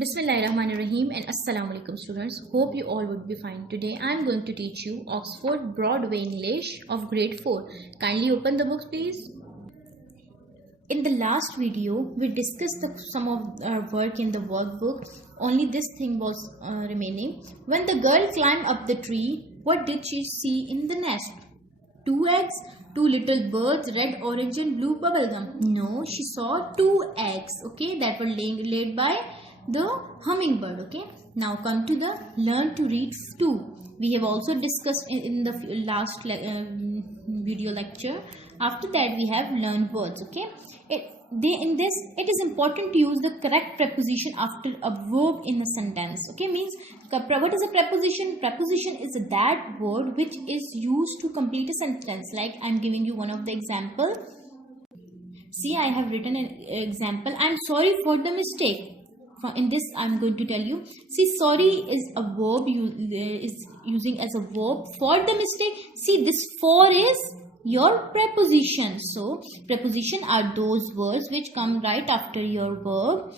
Bismillahirrahmanirrahim and Assalamu alaikum students. Hope you all would be fine. Today I am going to teach you Oxford Broadway English of grade 4. Kindly open the books please. In the last video we discussed some of our work in the workbook. Only this thing was remaining. When the girl climbed up the tree, what did she see in the nest? 2 eggs, 2 little birds, red, orange and blue bubblegum. No, she saw 2 eggs, okay, that were laid by the hummingbird. Okay, now come to the learn to read 2. We have also discussed in the last video lecture. After that we have learn words. Okay, in this it is important to use the correct preposition after a verb in a sentence. Okay, means what is a preposition? Preposition is that word which is used to complete a sentence. Like I am giving you one of the example. See, I have written an example. I am sorry for the mistake. In this I am going to tell you. See, sorry is a verb is using as a verb for the mistake. See, this for is your preposition. So preposition are those words which come right after your verb,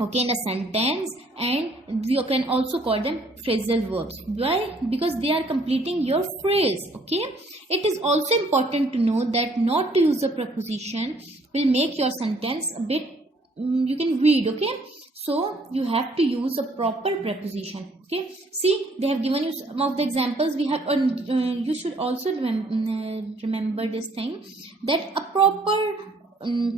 okay, in a sentence, and you can also call them phrasal verbs. Why? Because they are completing your phrase. Okay, it is also important to know that not to use a preposition will make your sentence a bit you can read. Okay, so you have to use a proper preposition. Okay, see, they have given you some of the examples. We have you should also remember this thing, that a proper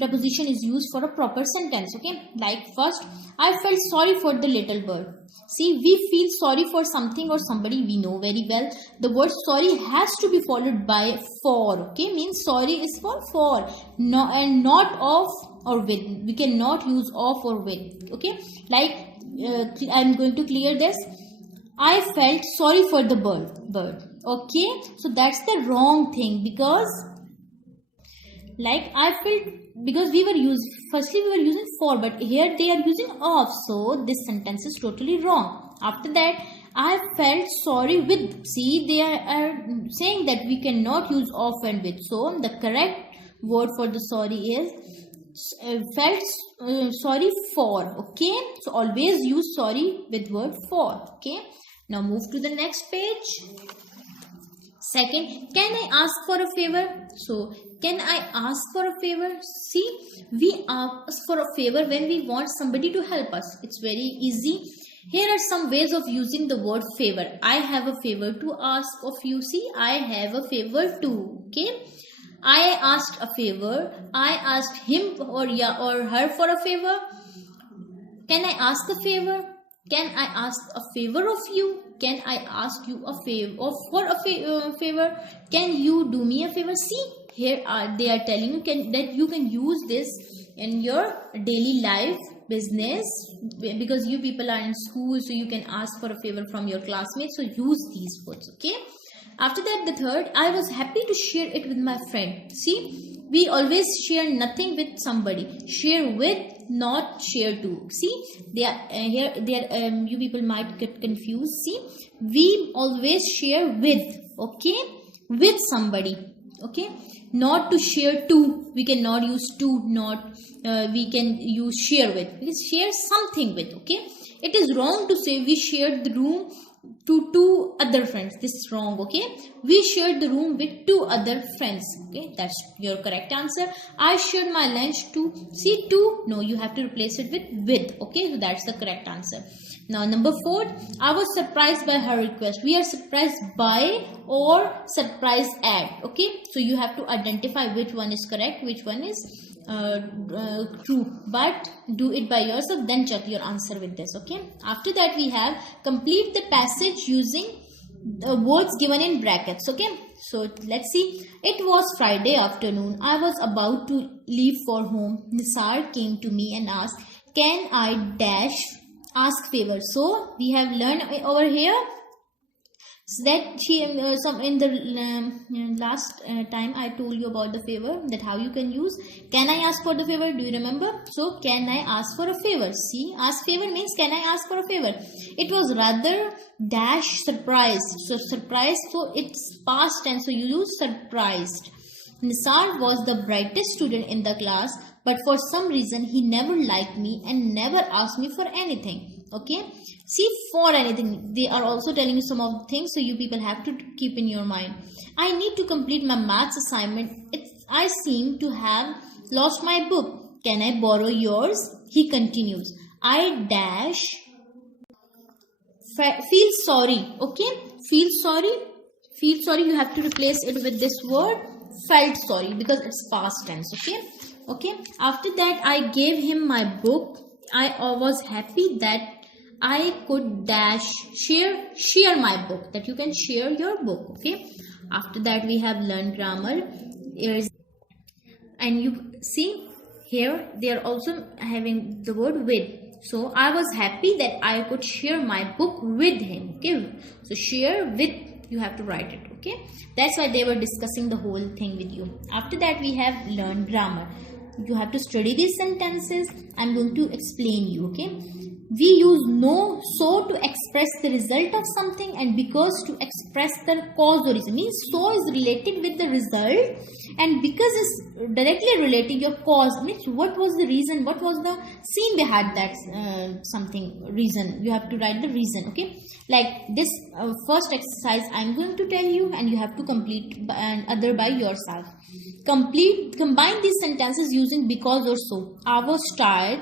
preposition is used for a proper sentence. Okay, like first, I felt sorry for the little bird. See, we feel sorry for something or somebody we know very well. The word sorry has to be followed by for. Okay, means sorry is for, no, and not of or with. We cannot use of or with. Okay, like I am going to clear this. I felt sorry for the bird. Okay, so that's the wrong thing, because like I felt, because we were using for, but here they are using of, so this sentence is totally wrong. After that, I felt sorry with. See, they are saying that we cannot use of and with, so the correct word for the sorry is felt sorry for. Okay, so always use sorry with word for. Okay, now move to the next page. Second, can I ask for a favor? So, can I ask for a favor? See, we ask for a favor when we want somebody to help us. It's very easy. Here are some ways of using the word favor. I have a favor to ask of you. See, I have a favor too. Okay, I asked a favor. I asked him or her for a favor. Can I ask a favor? Can I ask a favor of you? Can I ask you a favor for a favor? Can you do me a favor? See, here they are telling you that you can use this in your daily life, business, because you people are in school, so you can ask for a favor from your classmates. So use these words. Okay. After that, the third, I was happy to share it with my friend. See, we always share nothing with somebody. Share with, not share to. See, they are here. They are you people might get confused. See, we always share with. Okay, with somebody. Okay, not to share to. We cannot use to. Not we can use share with. We share something with. Okay, it is wrong to say we shared the room to 2 other friends. This is wrong. Okay, we shared the room with 2 other friends. Okay, that's your correct answer. I shared my lunch to. See, to, no, you have to replace it with. Okay, so that's the correct answer. Now number 4, I was surprised by her request. We are surprised by or surprised at. Okay, so you have to identify which one is correct, which one is true, but do it by yourself, then check your answer with this. Okay, after that we have complete the passage using words given in brackets. Okay, so let's see. It was Friday afternoon. I was about to leave for home. Nisar came to me and asked, can I dash ask favor? So we have learned over here. So that some in the last time I told you about the favor, that how you can use can I ask for the favor. Do you remember? So can I ask for a favor? See, ask favor means can I ask for a favor. It was rather dash surprised. So surprised, so it's past tense, so you use surprised. Nisar was the brightest student in the class. but for some reason he never liked me and never asked me for anything. Okay, see, for anything, they are also telling you some of the things, so you people have to keep in your mind. I need to complete my maths assignment. I seem to have lost my book. Can I borrow yours? He continues. I dash feel sorry. Okay, feel sorry. Feel sorry, you have to replace it with this word felt sorry, because it's past tense. Okay, after that I gave him my book. I was happy that I could dash share my book, that you can share your book. Okay, after that we have learned grammar. And you see here they are also having the word with. So I was happy that I could share my book with him. Okay, so share with, you have to write it. Okay, that's why they were discussing the whole thing with you. After that we have learned grammar. You have to study these sentences. I'm going to explain you. Okay, we use no, so to express the result of something, and because to express the cause or reason. Means so is related with the result, and because is directly related your cause. Means what was the reason, what was the scene behind that something reason. You have to write the reason. Okay, like this first exercise I'm going to tell you, and you have to complete other by yourself. Combine these sentences using because or so. I was tired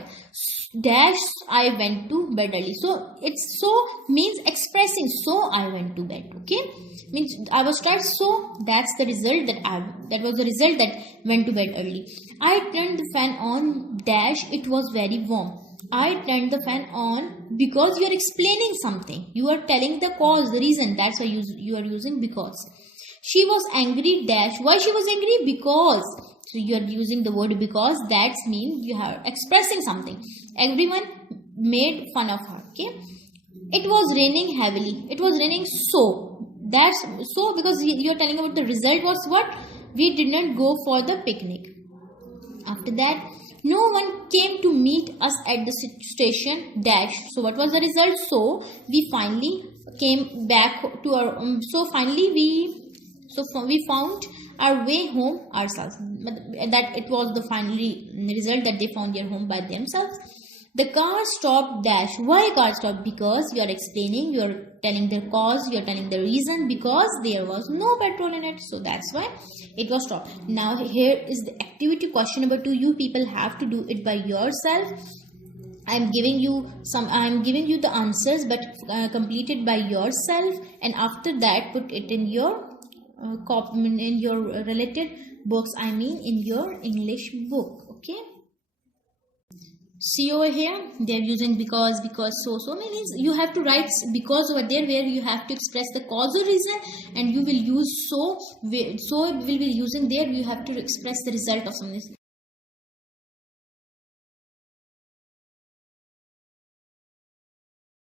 dash I went to bed early. So it's so means expressing, so I went to bed. Okay, means I was tired, so that's the result that was the result that went to bed early. I turned the fan on dash it was very warm. I turned the fan on because you are explaining something, you are telling the cause, the reason, that's why you are using because. She was angry dash, why she was angry? Because. So you are using the word because, that means you are expressing something. Everyone made fun of her. Okay, it was raining heavily, it was raining, so that's so because you are telling about the result was what? We did not go for the picnic. After that, no one came to meet us at the station dash. So what was the result? So we finally came back to our we found our way home ourselves. That it was the finally result that they found their home by themselves. The car stopped dash. Why car stopped? Because you are explaining, you are telling the cause, you are telling the reason, because there was no petrol in it. So that's why it was stopped. Now here is the activity question number 2. You people have to do it by yourself. I'm giving you the answers, but complete it by yourself, and after that put it in your in your related books, I mean in your English book. Okay, see over here they are using because, so means you have to write because over there where you have to express the cause or reason, and you will use so will be using there, you have to express the result of something.